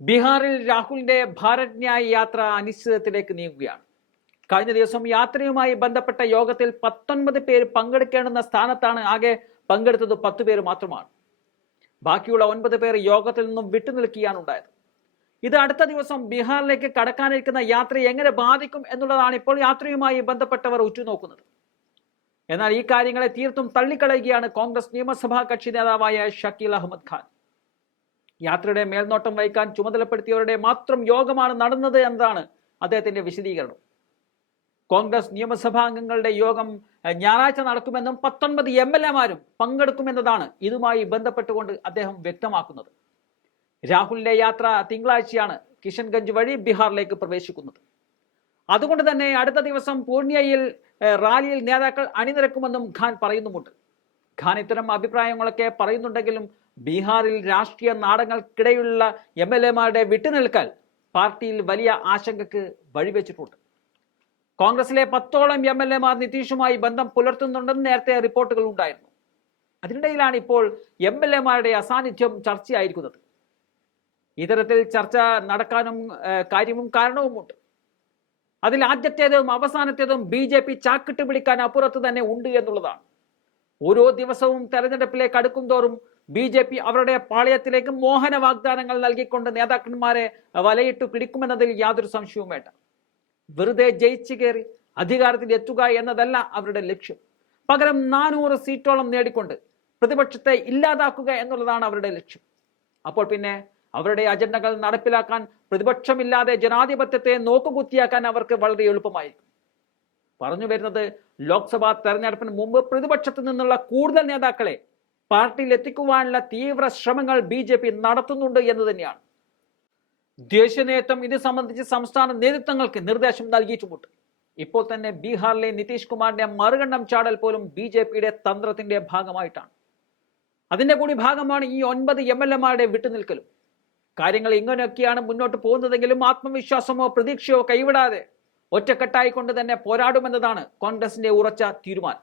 ബീഹാറിൽ രാഹുലിന്റെ ഭാരത് ന്യായ് യാത്ര അനിശ്ചിതത്തിലേക്ക് നീങ്ങുകയാണ്. കഴിഞ്ഞ ദിവസം യാത്രയുമായി ബന്ധപ്പെട്ട യോഗത്തിൽ പത്തൊൻപത് പേര് പങ്കെടുക്കേണ്ടുന്ന സ്ഥാനത്താണ് ആകെ പങ്കെടുത്തത് പത്ത് പേര് മാത്രമാണ്. ബാക്കിയുള്ള ഒൻപത് പേർ യോഗത്തിൽ നിന്നും വിട്ടുനിൽക്കുകയാണ് ഉണ്ടായത്. ഇത് അടുത്ത ദിവസം ബീഹാറിലേക്ക് കടക്കാനിരിക്കുന്ന യാത്രയെ എങ്ങനെ ബാധിക്കും എന്നുള്ളതാണ് ഇപ്പോൾ യാത്രയുമായി ബന്ധപ്പെട്ടവർ ഉറ്റുനോക്കുന്നത്. എന്നാൽ ഈ കാര്യങ്ങളെ തീർത്തും തള്ളിക്കളയുകയാണ് കോൺഗ്രസ് നിയമസഭാ കക്ഷി നേതാവായ ഷക്കീൽ അഹമ്മദ് ഖാൻ. യാത്രയുടെ മേൽനോട്ടം വഹിക്കാൻ ചുമതലപ്പെടുത്തിയവരുടെ മാത്രം യോഗമാണ് നടന്നത് എന്നതാണ് അദ്ദേഹത്തിന്റെ വിശദീകരണം. കോൺഗ്രസ് നിയമസഭാ അംഗങ്ങളുടെ യോഗം ഞായറാഴ്ച നടക്കുമെന്നും പത്തൊൻപത് എം എൽ എമാരും പങ്കെടുക്കുമെന്നതാണ് ഇതുമായി ബന്ധപ്പെട്ടുകൊണ്ട് അദ്ദേഹം വ്യക്തമാക്കുന്നത്. രാഹുലിന്റെ യാത്ര തിങ്കളാഴ്ചയാണ് കിഷൻഗഞ്ച് വഴി ബീഹാറിലേക്ക് പ്രവേശിക്കുന്നത്. അതുകൊണ്ട് തന്നെ അടുത്ത ദിവസം പൂർണിയയിൽ റാലിയിൽ നേതാക്കൾ അണിനിരക്കുമെന്നും ഖാൻ പറയുന്നുമുണ്ട്. ഖാൻ ഇത്തരം അഭിപ്രായങ്ങളൊക്കെ പറയുന്നുണ്ടെങ്കിലും ബീഹാറിൽ രാഷ്ട്രീയ നാടകങ്ങൾക്കിടയിലുള്ള എം എൽ എമാരുടെ വിട്ടുനിൽക്കൽ പാർട്ടിയിൽ വലിയ ആശങ്കക്ക് വഴിവെച്ചിട്ടുണ്ട്. കോൺഗ്രസിലെ പത്തോളം എം എൽ എമാർ നിതീഷുമായി ബന്ധം പുലർത്തുന്നുണ്ടെന്ന് നേരത്തെ റിപ്പോർട്ടുകൾ ഉണ്ടായിരുന്നു. അതിനിടയിലാണ് ഇപ്പോൾ എം എൽ എമാരുടെ അസാന്നിധ്യം ചർച്ചയായിരിക്കുന്നത്. ഇത്തരത്തിൽ ചർച്ച നടക്കാനും കാര്യവും കാരണവുമുണ്ട്. അതിൽ ആദ്യത്തേതും അവസാനത്തേതും ബി ജെ പി ചാക്കിട്ട് പിടിക്കാൻ അപ്പുറത്ത് തന്നെ ഉണ്ട് എന്നുള്ളതാണ്. ഓരോ ദിവസവും തെരഞ്ഞെടുപ്പിലേക്ക് അടുക്കും തോറും ബി ജെ പി അവരുടെ പാളയത്തിലേക്ക് മോഹന വാഗ്ദാനങ്ങൾ നൽകിക്കൊണ്ട് നേതാക്കന്മാരെ വലയിട്ട് പിടിക്കുമെന്നതിൽ യാതൊരു സംശയവും വേണ്ട വെറുതെ ജയിച്ചു കയറി അധികാരത്തിൽ എത്തുക എന്നതല്ല അവരുടെ ലക്ഷ്യം. പകരം നാനൂറ് സീറ്റോളം നേടിക്കൊണ്ട് പ്രതിപക്ഷത്തെ ഇല്ലാതാക്കുക എന്നുള്ളതാണ് അവരുടെ ലക്ഷ്യം. അപ്പോൾ പിന്നെ അവരുടെ അജണ്ടകൾ നടപ്പിലാക്കാൻ പ്രതിപക്ഷമില്ലാതെ ജനാധിപത്യത്തെ നോക്കുകുത്തിയാക്കാൻ അവർക്ക് വളരെ എളുപ്പമായിരിക്കും. പറഞ്ഞു വരുന്നത് ലോക്സഭാ തെരഞ്ഞെടുപ്പിന് മുമ്പ് പ്രതിപക്ഷത്തു നിന്നുള്ള കൂടുതൽ നേതാക്കളെ പാർട്ടിയിൽ എത്തിക്കുവാനുള്ള തീവ്ര ശ്രമങ്ങൾ ബി ജെ പി നടത്തുന്നുണ്ട് എന്ന് തന്നെയാണ്. ദേശീയ നേതൃത്വം ഇത് സംബന്ധിച്ച് സംസ്ഥാന നേതൃത്വങ്ങൾക്ക് നിർദ്ദേശം നൽകിയിട്ടുമുണ്ട്. ഇപ്പോൾ തന്നെ ബീഹാറിലെ നിതീഷ് കുമാറിന്റെ മറുകണ്ഠം ചാടൽ പോലും ബി ജെ പിയുടെ തന്ത്രത്തിന്റെ ഭാഗമായിട്ടാണ്. അതിന്റെ കൂടി ഭാഗമാണ് ഈ ഒൻപത് എം എൽ എമാരുടെ വിട്ടുനിൽക്കലും. കാര്യങ്ങൾ ഇങ്ങനെയൊക്കെയാണ് മുന്നോട്ട് പോകുന്നതെങ്കിലും ആത്മവിശ്വാസമോ പ്രതീക്ഷയോ കൈവിടാതെ ഒറ്റക്കെട്ടായിക്കൊണ്ട് തന്നെ പോരാടുമെന്നതാണ് കോൺഗ്രസിന്റെ ഉറച്ച തീരുമാനം.